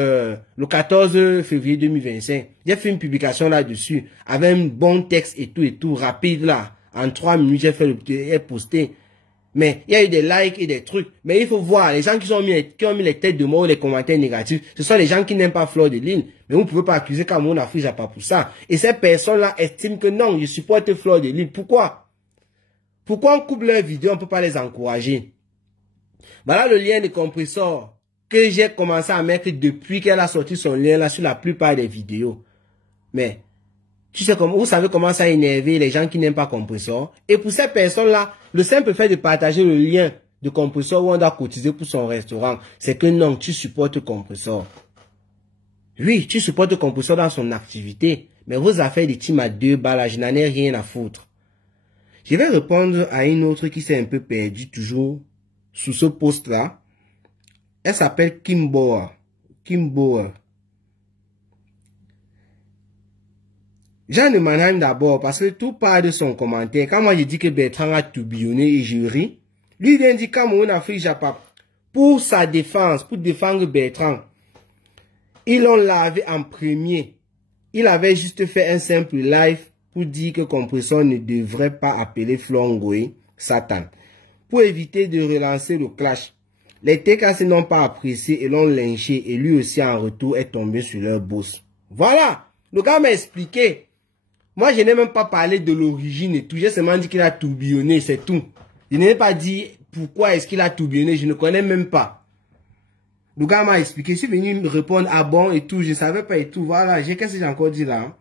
le 14 février 2025. J'ai fait une publication là-dessus avec un bon texte et tout, rapide là. En 3 minutes, j'ai fait le posté. Mais il y a eu des likes et des trucs. Mais il faut voir, les gens qui ont mis les têtes de mort ou les commentaires négatifs, ce sont les gens qui n'aiment pas Fleur de Lune. Mais vous ne pouvez pas accuser Cameroun Afrique Japon pour ça. Et ces personnes-là estiment que non, je supporte Fleur de Lune. Pourquoi? Pourquoi on coupe leurs vidéos, on ne peut pas les encourager? Voilà le lien de Compressor que j'ai commencé à mettre depuis qu'elle a sorti son lien là sur la plupart des vidéos. Mais, tu sais vous savez comment ça a énervé les gens qui n'aiment pas Compressor. Et pour ces personnes-là, le simple fait de partager le lien de Compressor où on doit cotiser pour son restaurant, c'est que non, tu supportes Compressor. Oui, tu supportes Compressor dans son activité. Mais vos affaires de team à 2 balles, je n'en ai rien à foutre. Je vais répondre à une autre qui s'est un peu perdue toujours sous ce post-là. Elle s'appelle Kimboa. Kimboa. Jean de Mannheim d'abord, parce que tout part de son commentaire. Quand moi je dis que Bertrand a tourbillonné et je ris, lui il dit Cameroun, Afrique, Japon. Pour sa défense, pour défendre Bertrand, ils l'ont lavé en premier. Il avait juste fait un simple live pour dire que Compressor ne devrait pas appeler Flongoé Satan. Pour éviter de relancer le clash. Les TKC n'ont pas apprécié et l'ont lynché et lui aussi en retour est tombé sur leur boss. Voilà. Le gars m'a expliqué. Moi je n'ai même pas parlé de l'origine et tout. J'ai seulement dit qu'il a tourbillonné, c'est tout. Je n'ai pas dit pourquoi est-ce qu'il a tourbillonné, je ne connais même pas. Le gars m'a expliqué. Je suis venu me répondre ah bon et tout, je ne savais pas et tout. Voilà, qu'est-ce que j'ai encore dit là?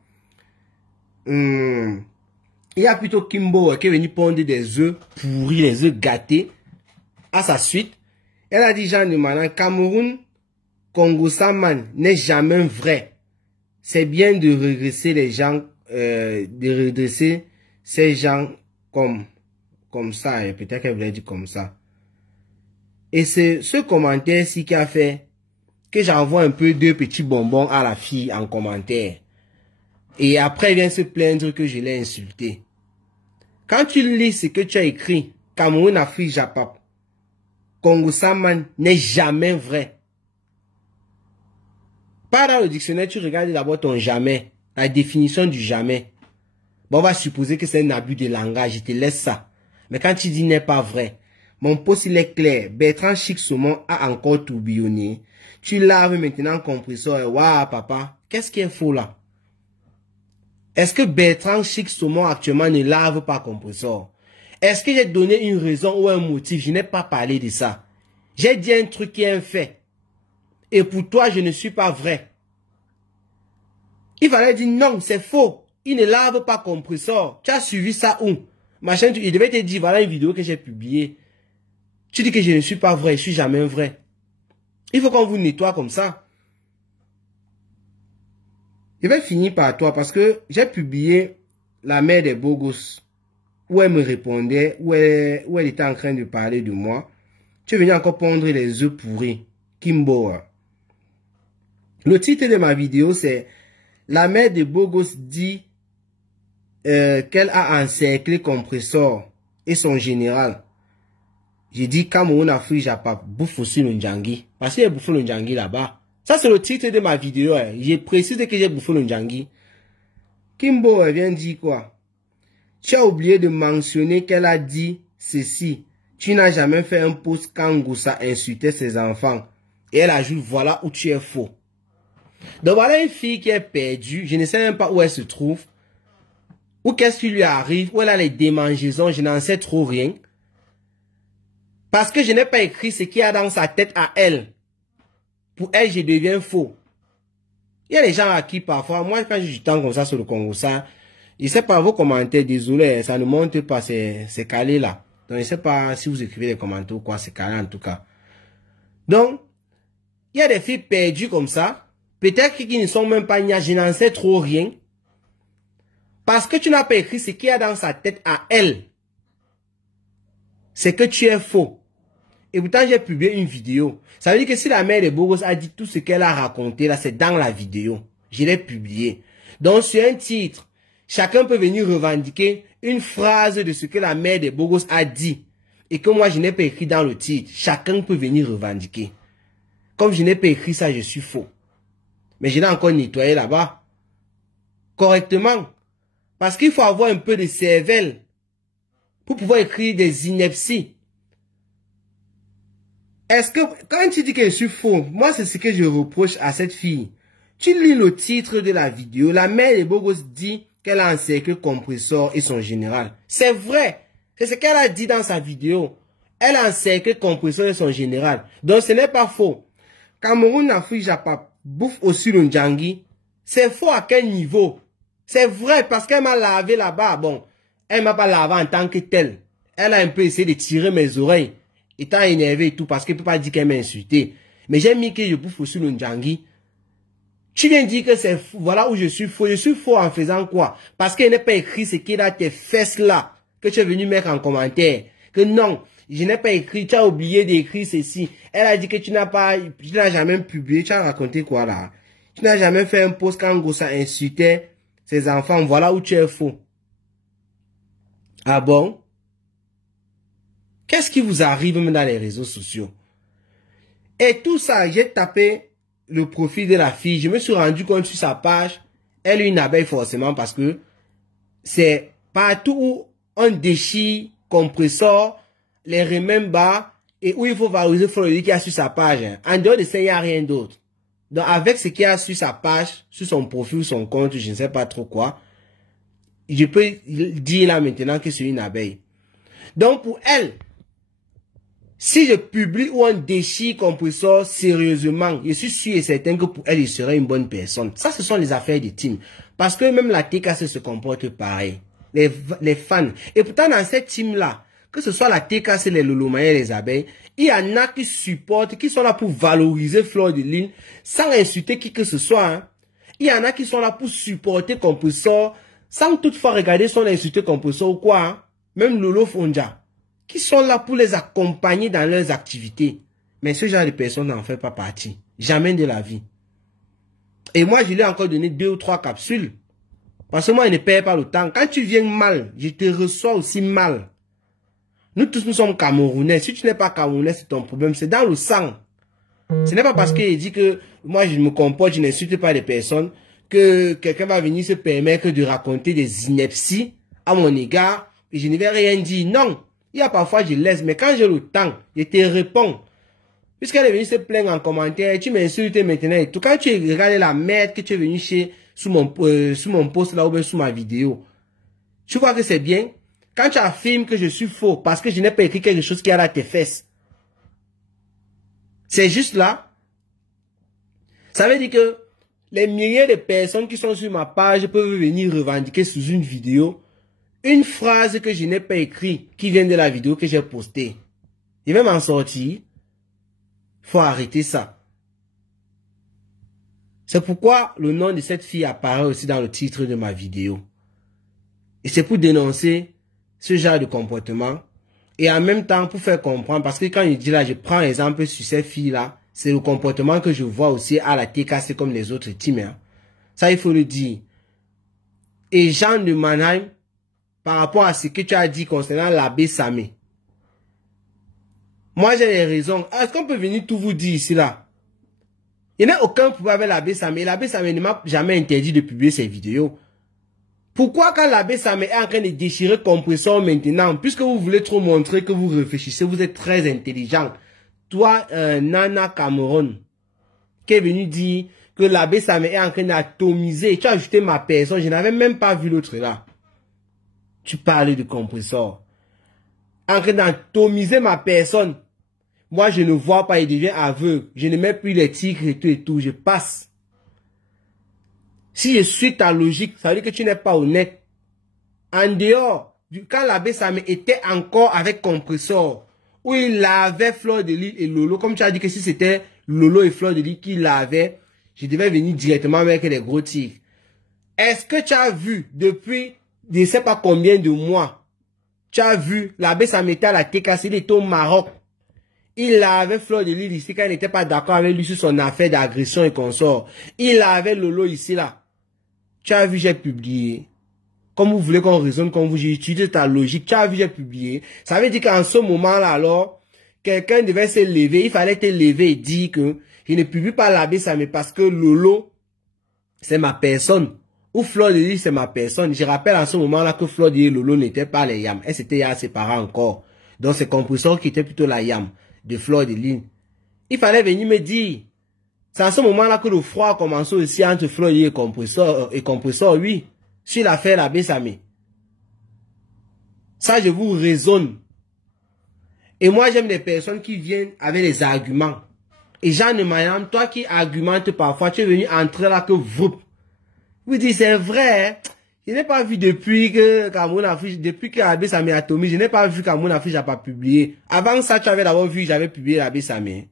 Il y a plutôt Kimbo qui est venu pondre des œufs pourris, les œufs gâtés. À sa suite, elle a dit Jean de Manan, Cameroun, Congo Saman n'est jamais vrai. C'est bien de redresser les gens, de redresser ces gens comme ça. Peut-être qu'elle voulait dire comme ça. Et c'est ce commentaire-ci qui a fait que j'envoie un peu 2 petits bonbons à la fille en commentaire. Et après, elle vient se plaindre que je l'ai insulté. Quand tu lis ce que tu as écrit, Cameroun, Afrique, Japap, Congo Saman n'est jamais vrai. Pas dans le dictionnaire, tu regardes d'abord ton jamais, la définition du jamais. Bon, on va supposer que c'est un abus de langage, je te laisse ça. Mais quand tu dis n'est pas vrai, mon post il est clair, Bertrand Chic Saumon a encore tourbillonné. Tu laves maintenant le compresseur et waouh papa, qu'est-ce qui est faux là? Est-ce que Bertrand Chic Saumon actuellement ne lave pas compresseur? Est-ce que j'ai donné une raison ou un motif? Je n'ai pas parlé de ça. J'ai dit un truc qui est un fait. Et pour toi, je ne suis pas vrai. Il fallait dire non, c'est faux. Il ne lave pas compresseur. Tu as suivi ça où? Machin, il devait te dire, voilà une vidéo que j'ai publiée. Tu dis que je ne suis pas vrai, je suis jamais vrai. Il faut qu'on vous nettoie comme ça. Je vais finir par toi parce que j'ai publié la mère des beaux gosses. Où elle me répondait, où elle était en train de parler de moi. Tu es venu encore pondre les œufs pourris. Kimbo. Le titre de ma vidéo, c'est « La mère de Bogos dit qu'elle a encerclé compresseur et son général. » J'ai dit « Cameroun, Afrique, Japap, bouffe aussi le Ndjangi. » Parce qu'il y a bouffé le Ndjangi là-bas. Ça, c'est le titre de ma vidéo. Hein. J'ai précisé que j'ai bouffé le Ndjangi. Kimbo, elle vient dire quoi? Tu as oublié de mentionner qu'elle a dit ceci. Tu n'as jamais fait un post quand Ngoussa insultait ses enfants. Et elle ajoute, voilà où tu es faux. Donc voilà une fille qui est perdue. Je ne sais même pas où elle se trouve. Ou qu'est-ce qui lui arrive. Où elle a les démangeaisons. Je n'en sais trop rien. Parce que je n'ai pas écrit ce qu'il y a dans sa tête à elle. Pour elle, je deviens faux. Il y a des gens à qui parfois, moi quand je tends comme ça sur le Congo, ça, je ne sais pas vos commentaires, désolé, ça ne monte pas, c'est calé là. Donc je ne sais pas si vous écrivez des commentaires ou quoi, c'est calé en tout cas. Donc, il y a des filles perdues comme ça. Peut-être qu'ils ne sont même pas nia, je n'en sais trop rien. Parce que tu n'as pas écrit ce qu'il y a dans sa tête à elle. C'est que tu es faux. Et pourtant, j'ai publié une vidéo. Ça veut dire que si la mère de Bogos a dit tout ce qu'elle a raconté, là, c'est dans la vidéo. Je l'ai publié. Donc, sur un titre, chacun peut venir revendiquer une phrase de ce que la mère de Bogos a dit. Et que moi, je n'ai pas écrit dans le titre. Chacun peut venir revendiquer. Comme je n'ai pas écrit ça, je suis faux. Mais je l'ai encore nettoyé là-bas. Correctement. Parce qu'il faut avoir un peu de cervelle pour pouvoir écrire des inepties. Est-ce que, quand tu dis que je suis faux, moi c'est ce que je reproche à cette fille. Tu lis le titre de la vidéo, la mère de Bogos dit qu'elle a encerclé compresseur et son général. C'est vrai. C'est ce qu'elle a dit dans sa vidéo. Elle a encerclé compresseur et son général. Donc ce n'est pas faux. Cameroun, Afrique, Japap, bouffe aussi le Ndjangi. C'est faux à quel niveau? C'est vrai parce qu'elle m'a lavé là-bas. Bon, elle m'a pas lavé en tant que telle. Elle a un peu essayé de tirer mes oreilles. Étant énervé et tout parce qu'elle ne peut pas dire qu'elle m'a insulté. Mais j'ai mis que je bouffe aussi le Ndjangi. Tu viens dire que c'est fou. Voilà où je suis faux. Je suis faux en faisant quoi? Parce qu'elle n'a pas écrit ce qui est dans tes fesses là. Que tu es venu mettre en commentaire. Que non, je n'ai pas écrit. Tu as oublié d'écrire ceci. Elle a dit que tu n'as jamais publié. Tu as raconté quoi là? Tu n'as jamais fait un post quand Ngoussa insultait ses enfants. Voilà où tu es faux. Ah bon? Qu'est-ce qui vous arrive même dans les réseaux sociaux? Et tout ça, j'ai tapé le profil de la fille. Je me suis rendu compte sur sa page. Elle est une abeille forcément parce que c'est partout où on déchire compresseur, les remember et où il faut valoriser le qu'il y a sur sa page. En dehors de ça, il n'y a rien d'autre. Donc avec ce qu'il y a sur sa page, sur son profil, son compte, je ne sais pas trop quoi, je peux dire là maintenant que c'est une abeille. Donc pour elle, si je publie ou on déchire compresseur sérieusement, je suis sûr et certain que pour elle, il serait une bonne personne. Ça, ce sont les affaires de team. Parce que même la TKC se comporte pareil. Les fans. Et pourtant, dans cette team-là, que ce soit la TKC, les Lolomaïens, les abeilles, il y en a qui supportent, qui sont là pour valoriser Fleur de Lune, sans insulter qui que ce soit. Hein. Il y en a qui sont là pour supporter compresseur, sans toutefois regarder son insulter compresseur ou quoi. Hein. Même Lolo Fonja. Qui sont là pour les accompagner dans leurs activités. Mais ce genre de personnes n'en fait pas partie. Jamais de la vie. Et moi, je lui ai encore donné 2 ou 3 capsules. Parce que moi, je ne perds pas le temps. Quand tu viens mal, je te reçois aussi mal. Nous tous, nous sommes Camerounais. Si tu n'es pas Camerounais, c'est ton problème. C'est dans le sang. Ce n'est pas parce qu'il dit que moi, je me comporte, je n'insulte pas les personnes, que quelqu'un va venir se permettre de raconter des inepties à mon égard. Et je ne vais rien dire. Non. Il y a parfois, je laisse. Mais quand j'ai le temps, je te réponds. Puisqu'elle est venue se plaindre en commentaire, tu m'insultes maintenant et tout. Quand tu regardes la merde que tu es venu sous mon post là ou bien sous ma vidéo, tu vois que c'est bien. Quand tu affirmes que je suis faux parce que je n'ai pas écrit quelque chose qui a là tes fesses, c'est juste là. Ça veut dire que les milliers de personnes qui sont sur ma page peuvent venir revendiquer sous une vidéo une phrase que je n'ai pas écrite qui vient de la vidéo que j'ai postée. Je vais m'en sortir. Faut arrêter ça. C'est pourquoi le nom de cette fille apparaît aussi dans le titre de ma vidéo. Et c'est pour dénoncer ce genre de comportement. Et en même temps pour faire comprendre, parce que quand je dis là, je prends exemple sur ces filles-là, c'est le comportement que je vois aussi à la TKC comme les autres teams. Hein. Ça, il faut le dire. Et Jean de Mannheim, par rapport à ce que tu as dit concernant l'abbé Samé, moi, j'ai des raisons. Est-ce qu'on peut venir tout vous dire ici, là? Il n'y a aucun problème avec l'abbé Samé. L'abbé Samé ne m'a jamais interdit de publier ses vidéos. Pourquoi quand l'abbé Samé est en train de déchirer compresseur maintenant, puisque vous voulez trop montrer que vous réfléchissez, vous êtes très intelligent. Toi, Nana Cameron, qui est venu dire que l'abbé Samé est en train d'atomiser. Tu as ajouté ma personne. Je n'avais même pas vu l'autre là. Tu parlais de compresseur. En train d'atomiser ma personne. Moi, je ne vois pas, il devient aveugle. Je ne mets plus les tigres et tout, je passe. Si je suis ta logique, ça veut dire que tu n'es pas honnête. En dehors, quand l'abbé Samé était encore avec compresseur, où il lavait Fleur de Lys et Lolo, comme tu as dit que si c'était Lolo et Fleur de Lys qui lavaient, je devais venir directement avec les gros tigres. Est-ce que tu as vu depuis, je ne sais pas combien de mois, tu as vu l'abbé Samé était à la TKC, il était au Maroc. Il avait Fleur de Lys ici quand il n'était pas d'accord avec lui sur son affaire d'agression et consort. Il avait Lolo ici là. Tu as vu, j'ai publié. Comme vous voulez qu'on raisonne, comme vous, j'ai utilisé ta logique. Tu as vu, j'ai publié. Ça veut dire qu'en ce moment-là, alors, quelqu'un devait se lever. Il fallait te lever et dire que je ne publie pas l'abbé Samé parce que Lolo, c'est ma personne. Ou Fleur de Lys, c'est ma personne. Je rappelle en ce moment-là que Fleur de Lys et Lolo n'étaient pas les yams. Et c'était à ses parents encore. Donc c'est compresseur qui était plutôt la yam de Fleur de Lys. Il fallait venir me dire. C'est à ce moment-là que le froid a commencé aussi entre Fleur de Lys et compresseur, oui. Sur l'affaire l'abbé Samé. Ça, je vous raisonne. Et moi, j'aime les personnes qui viennent avec des arguments. Et Jean de Mannheim, toi qui argumentes parfois, tu es venu entrer là que vous. Vous dites, c'est vrai, je n'ai pas vu depuis que Cameroun Afrique, depuis que l'abbé Samé a tombé, je n'ai pas vu Cameroun Afrique, j'ai pas publié. Avant ça, tu avais d'abord vu que j'avais publié l'abbé Samé.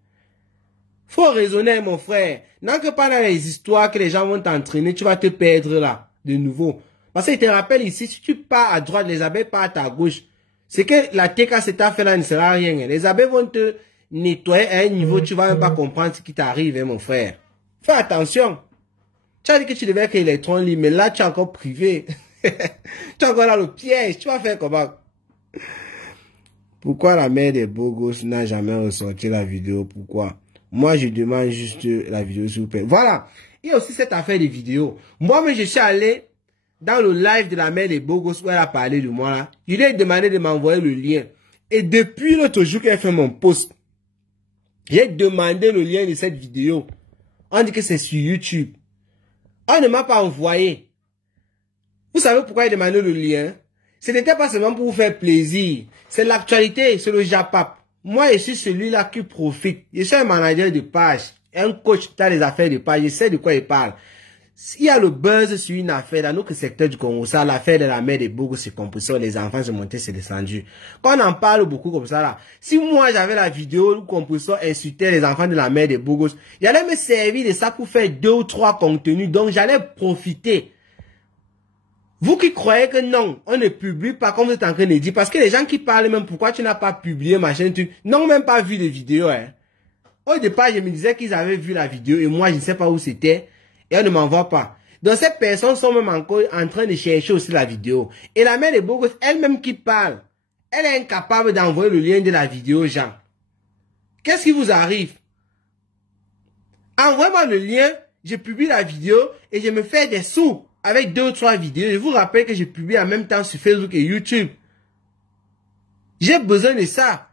Faut raisonner, mon frère. Non que pas dans les histoires que les gens vont t'entraîner, tu vas te perdre là, de nouveau. Parce qu'il te rappelle ici, si tu pars à droite, les abeilles partent à gauche. C'est que la TK t'a fait là ne sert à rien. Les abeilles vont te nettoyer à un niveau, tu vas même pas comprendre ce qui t'arrive, hein, mon frère. Fais attention. Tu as dit que tu devais être électron libre, mais là, tu es encore privé. Tu es encore dans le piège. Tu vas faire comment? Pourquoi la mère des beaux gosses n'a jamais ressorti la vidéo? Pourquoi? Moi, je demande juste la vidéo, s'il vous plaît. Voilà. Il y a aussi cette affaire de vidéo. Moi-même, je suis allé dans le live de la mère des beaux gosses où elle a parlé de moi, là. Je lui ai demandé de m'envoyer le lien. Et depuis l'autre jour qu'elle fait mon post, j'ai demandé le lien de cette vidéo. On dit que c'est sur YouTube. On ne m'a pas envoyé. Vous savez pourquoi il demandait le lien? Ce n'était pas seulement pour vous faire plaisir. C'est l'actualité, c'est le Japap. Moi, je suis celui-là qui profite. Je suis un manager de page, un coach dans les affaires de page. Je sais de quoi il parle. S'il y a le buzz sur une affaire dans notre secteur du Congo, ça, l'affaire de la mère des Bougos, c'est compresseur, les enfants se montaient, c'est descendu. Quand on en parle beaucoup comme ça, là, si moi j'avais la vidéo où compresseur insultait les enfants de la mère des Bougos, j'allais me servir de ça pour faire 2 ou 3 contenus, donc j'allais profiter. Vous qui croyez que non, on ne publie pas comme vous êtes en train de dire, parce que les gens qui parlent même pourquoi tu n'as pas publié, machin, tu n'ont même pas vu les vidéos, hein. Au départ, je me disais qu'ils avaient vu la vidéo et moi, je ne sais pas où c'était. Et on ne m'envoie pas. Donc, ces personnes sont même encore en train de chercher aussi la vidéo. Et la mère de Bogos, elle-même qui parle, elle est incapable d'envoyer le lien de la vidéo aux gens. Qu'est-ce qui vous arrive? Envoyez-moi le lien, je publie la vidéo et je me fais des sous avec 2 ou 3 vidéos. Je vous rappelle que je publie en même temps sur Facebook et YouTube. J'ai besoin de ça.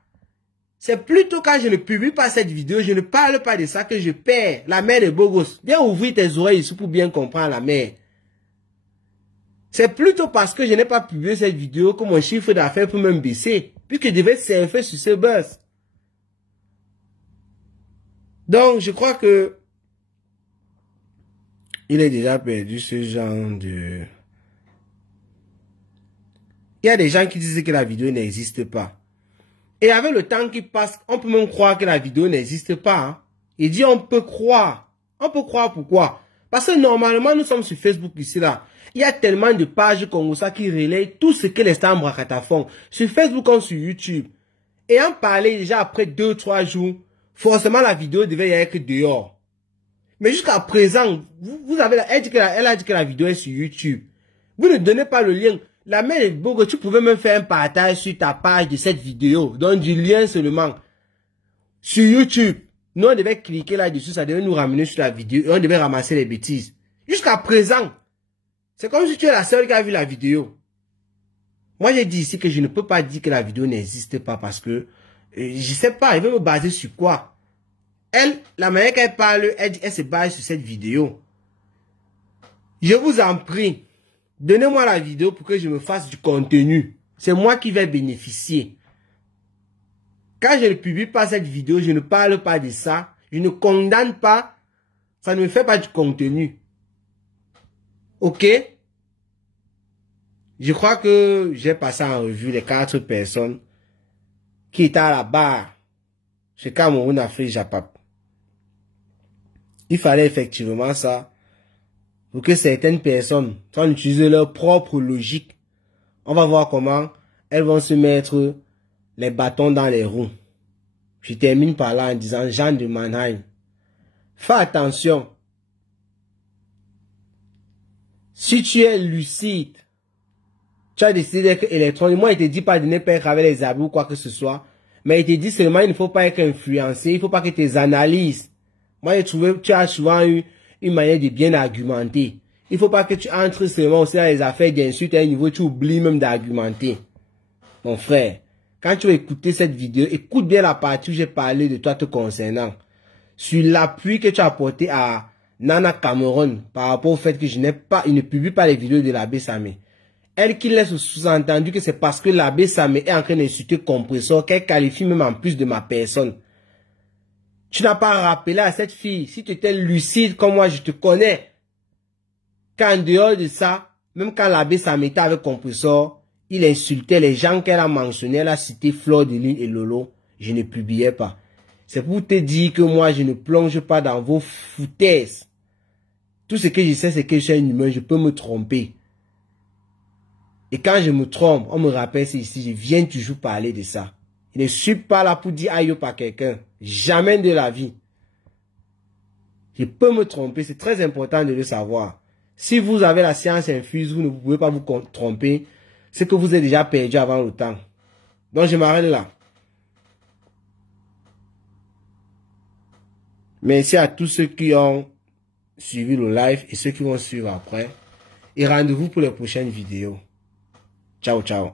C'est plutôt quand je ne publie pas cette vidéo, je ne parle pas de ça que je perds. La mère de Bogos. Viens ouvrir tes oreilles ici pour bien comprendre la mère. C'est plutôt parce que je n'ai pas publié cette vidéo que mon chiffre d'affaires peut même baisser. Puisque je devais surfer sur ce buzz. Donc, je crois que il est déjà perdu ce genre de... Il y a des gens qui disent que la vidéo n'existe pas. Et avec le temps qui passe, on peut même croire que la vidéo n'existe pas. Hein. Il dit on peut croire. On peut croire pourquoi? Parce que normalement, nous sommes sur Facebook ici là. Il y a tellement de pages comme ça qui relayent tout ce que les stars Mbrakata font. Sur Facebook comme sur YouTube. Et en parler déjà après 2-3 jours, forcément la vidéo devait y être dehors. Mais jusqu'à présent, vous avez, elle a dit que la vidéo est sur YouTube. Vous ne donnez pas le lien. La mère de Bogo, tu pouvais même faire un partage sur ta page de cette vidéo. Donc du lien seulement. Sur YouTube. Nous, on devait cliquer là-dessus, ça devait nous ramener sur la vidéo et on devait ramasser les bêtises. Jusqu'à présent, c'est comme si tu es la seule qui a vu la vidéo. Moi, j'ai dit ici que je ne peux pas dire que la vidéo n'existe pas parce que, je sais pas, elle veut me baser sur quoi? Elle, la manière qu'elle parle, elle se base sur cette vidéo. Je vous en prie, donnez-moi la vidéo pour que je me fasse du contenu. C'est moi qui vais bénéficier. Quand je ne publie pas cette vidéo, je ne parle pas de ça. Je ne condamne pas. Ça ne me fait pas du contenu. Ok? Je crois que j'ai passé en revue les 4 personnes qui étaient à la barre chez Cameroun, Afrique, Japap. Il fallait effectivement ça pour que certaines personnes, sans utiliser leur propre logique, on va voir comment elles vont se mettre les bâtons dans les roues. Je termine par là en disant, Jean de Mannheim, fais attention. Si tu es lucide, tu as décidé d'être électronique. Moi, il te dit pas de ne pas être avec les habits ou quoi que ce soit. Mais il te dit seulement, il ne faut pas être influencé. Il ne faut pas que tes analyses. Moi, j'ai trouvé que tu as souvent eu une manière de bien argumenter. Il ne faut pas que tu entres seulement aussi dans les affaires d'insultes à un niveau où tu oublies même d'argumenter. Mon frère, quand tu vas écouter cette vidéo, écoute bien la partie où j'ai parlé de toi te concernant. Sur l'appui que tu as apporté à Nana Cameron par rapport au fait que il ne publie pas les vidéos de l'abbé Samé. Elle qui laisse sous-entendu que c'est parce que l'abbé Samé est en train d'insulter Compressor qu'elle qualifie même en plus de ma personne. Tu n'as pas rappelé à cette fille, si tu étais lucide comme moi, je te connais, qu'en dehors de ça, même quand l'abbé Samé était avec Compressor, il insultait les gens qu'elle a mentionnés, elle a cité Fleur de Lune et Lolo, je ne publiais pas. C'est pour te dire que moi, je ne plonge pas dans vos foutaises. Tout ce que je sais, c'est que je suis un humain, je peux me tromper. Et quand je me trompe, on me rappelle c'est ici, je viens toujours parler de ça. Je ne suis pas là pour dire aïe par quelqu'un. Jamais de la vie. Je peux me tromper, c'est très important de le savoir. Si vous avez la science infuse, vous ne pouvez pas vous tromper. C'est que vous êtes déjà perdu avant le temps. Donc je m'arrête là. Merci à tous ceux qui ont suivi le live et ceux qui vont suivre après. Et rendez-vous pour les prochaines vidéos. Ciao, ciao.